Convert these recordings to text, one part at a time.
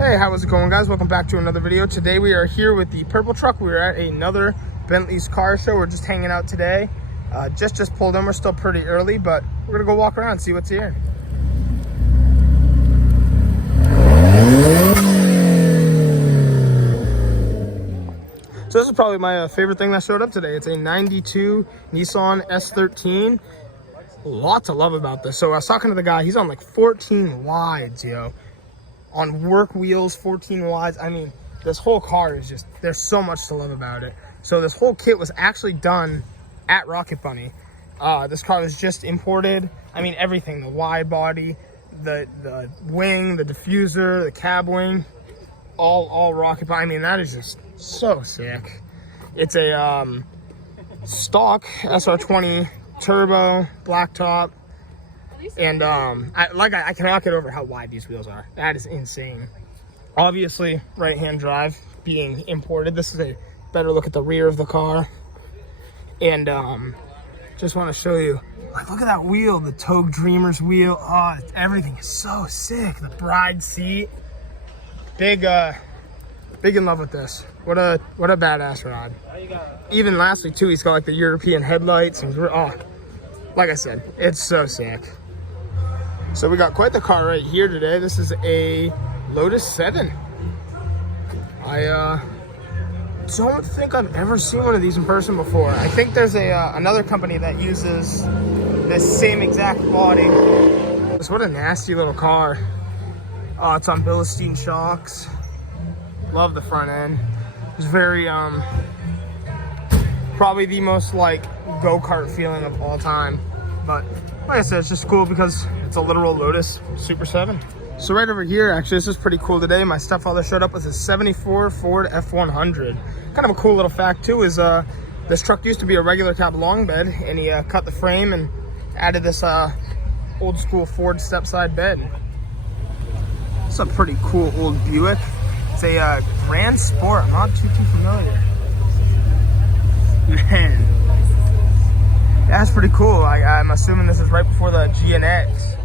Hey, how's it going, guys? Welcome back to another video. Today we are here with the purple truck. We're at another Bentley's car show. We're just hanging out today. Just pulled in. We're still pretty early, but we're gonna go walk around and see what's here. So this is probably my favorite thing that showed up today. It's a 92 Nissan S13. A lot to love about this. So I was talking to the guy. He's on like 14 wides, yo. On work wheels, 14 wides. I mean, this whole car is just, there's so much to love about it. So this whole kit was actually done at Rocket Bunny. This car was just imported. I mean, everything, the wide body, the wing, the diffuser, the cab wing, all Rocket Bunny. I mean, that is just so sick. It's a stock SR20 turbo, blacktop. And I cannot get over how wide these wheels are. That is insane. Obviously, right-hand drive being imported. This is a better look at the rear of the car. And just want to show you, like, look at that wheel, the Togue Dreamer's wheel. Oh, everything is so sick. The bride seat. Big in love with this. What a badass ride. Even lastly too, he's got like the European headlights. And like I said, it's so sick. So we got quite the car right here today. This is a Lotus 7. I don't think I've ever seen one of these in person before. I think there's another company that uses this same exact body. What a nasty little car. Oh, it's on Bilstein shocks. Love the front end. It's very probably the most like go-kart feeling of all time. But like I said, it's just cool because it's a literal Lotus Super 7. So right over here, actually, this is pretty cool today. My stepfather showed up with a 74 Ford F100. Kind of a cool little fact too is this truck used to be a regular cab long bed, and he cut the frame and added this old school Ford step side bed. It's a pretty cool old Buick. It's a Grand Sport. I'm not too familiar. Man. That's pretty cool. I'm assuming this is right before the GNX.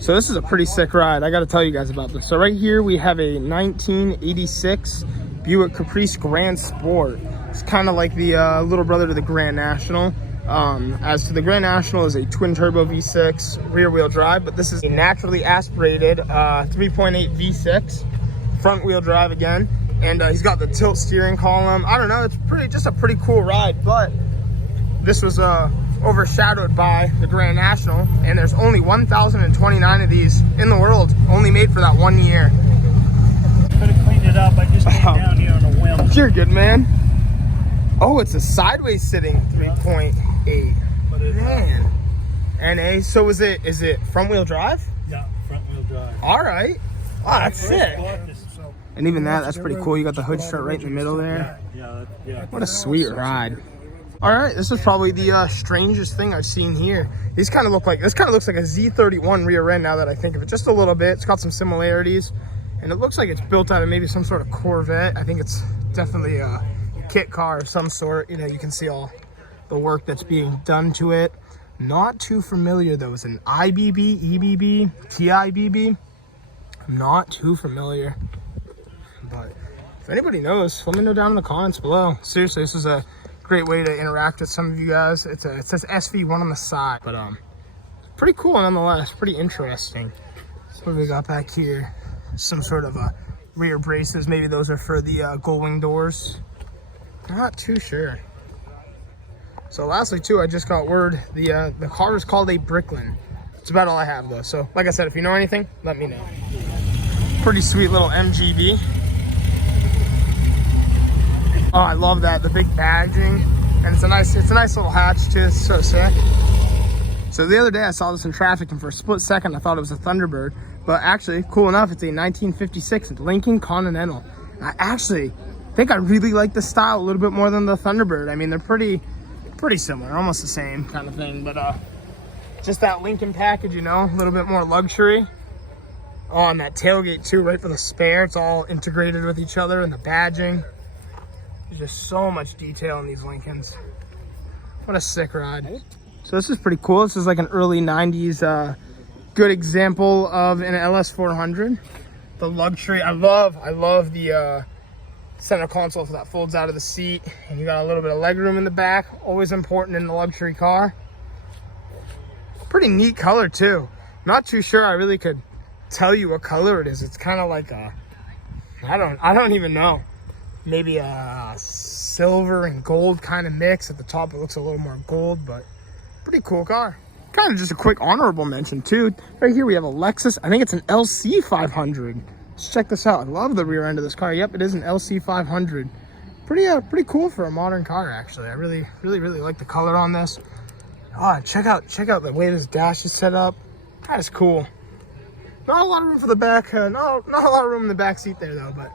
So this is a pretty sick ride. I got to tell you guys about this. So right here we have a 1986 Buick Caprice Grand Sport. It's kind of like the little brother to the Grand National. As to the Grand National is a twin turbo V6 rear wheel drive, but this is a naturally aspirated 3.8 V6 front wheel drive again. And he's got the tilt steering column. I don't know, it's just a pretty cool ride, but this was overshadowed by the Grand National, and there's only 1,029 of these in the world, only made for that 1 year. Could have cleaned it up. I just came down here on a whim. You're good, man. Oh, it's a sideways sitting 3.8. Man. NA. So is it front wheel drive? Yeah, front wheel drive. All right. Oh, that's sick. And even that's pretty cool. You got the hood strut right in the middle there. Yeah. What a sweet ride. All right, this is probably the strangest thing I've seen here. This kind of looks like a Z31 rear end now that I think of it, just a little bit. It's got some similarities, and it looks like it's built out of maybe some sort of Corvette. I think it's definitely a kit car of some sort. You know, you can see all the work that's being done to it. Not too familiar though. It's an IBB, EBB, TIBB. I'm not too familiar, but if anybody knows, let me know down in the comments below. Seriously, this is a great way to interact with some of you guys. It says SV1 on the side, but pretty cool nonetheless, pretty interesting. So what do we got back here? Some sort of rear braces. Maybe those are for the gull wing doors. Not too sure. So lastly too, I just got word the car is called a Bricklin. That's about all I have though. So like I said, if you know anything, let me know. Pretty sweet little MGB. Oh, I love that, the big badging, and it's a nice little hatch too. It's so sick. So the other day I saw this in traffic, and for a split second I thought it was a Thunderbird, but actually, cool enough, it's a 1956 Lincoln Continental. And I actually think I really like the style a little bit more than the Thunderbird. I mean, they're pretty similar, almost the same kind of thing, but just that Lincoln package, you know, a little bit more luxury. Oh, and that tailgate too, right for the spare. It's all integrated with each other, and the badging. There's just so much detail in these Lincolns. What a sick ride. So this is pretty cool. This is like an early 90s good example of an LS400. the luxury. I love the center console that folds out of the seat, and you got a little bit of leg room in the back. Always important in the luxury car. Pretty neat color too. Not too sure I really could tell you what color it is. It's kind of like a, I don't even know. Maybe a silver and gold kind of mix. At the top it looks a little more gold, but pretty cool car. Kind of just a quick honorable mention too. Right here we have a Lexus. I think it's an LC 500. Let's check this out. I love the rear end of this car. Yep, it is an LC 500. Pretty cool for a modern car, actually. I really like the color on this. Ah, check out the way this dash is set up. That is cool. Not a lot of room for the back. Not a lot of room in the back seat there though. But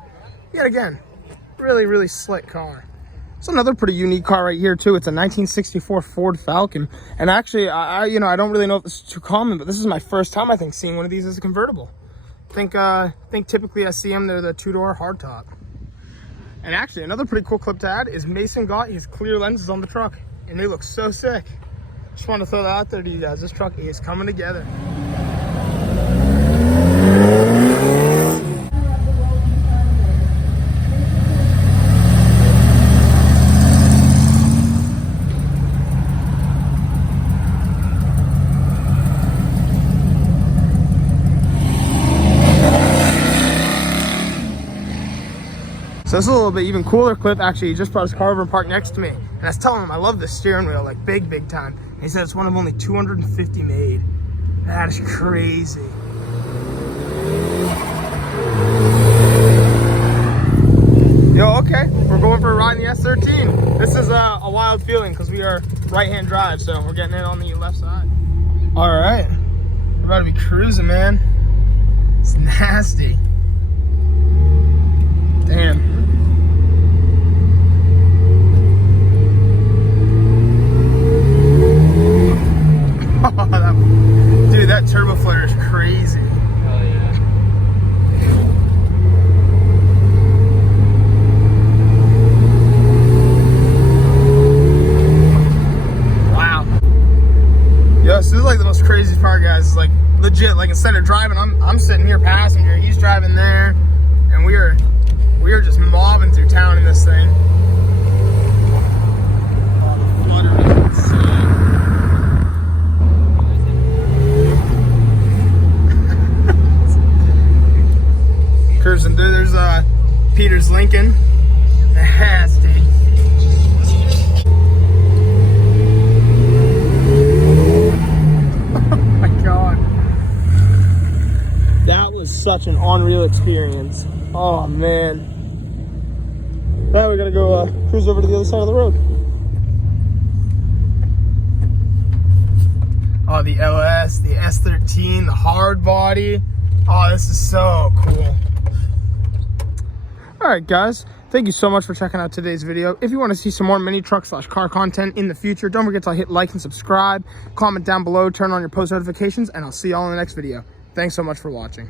yet again, really slick car. It's another pretty unique car right here too. It's a 1964 Ford Falcon. And actually, I don't really know if this is too common, but this is my first time I think seeing one of these as a convertible. I think typically I see them, they're the two-door hardtop. And actually, another pretty cool clip to add is Mason got his clear lenses on the truck, and they look so sick. Just wanted to throw that out there to you guys. This truck is coming together. So this is a little bit even cooler clip. Actually, he just brought his car over and parked next to me. And I was telling him I love this steering wheel, like big time. And he said it's one of only 250 made. That is crazy. Yo, okay, we're going for a ride in the S13. This is a wild feeling because we are right-hand drive, so we're getting it on the left side. All right, we're about to be cruising, man. It's nasty. Damn. Dude, that turbo flare is crazy. Oh yeah. Wow. Yo, this is like the most crazy part, guys. It's like legit. Like instead of driving, I'm sitting here passenger. He's driving there, and we are just mobbing through town in this thing. Oh, the flutter is insane. Cruising through, there's Peter's Lincoln. Nasty. Oh my god. That was such an unreal experience. Oh man. Now we gotta go cruise over to the other side of the road. Oh, the LS, the S13, the hard body. Oh, this is so cool. All right, guys, thank you so much for checking out today's video. If you want to see some more mini truck / car content in the future, don't forget to hit like and subscribe, comment down below, turn on your post notifications, and I'll see y'all in the next video. Thanks so much for watching.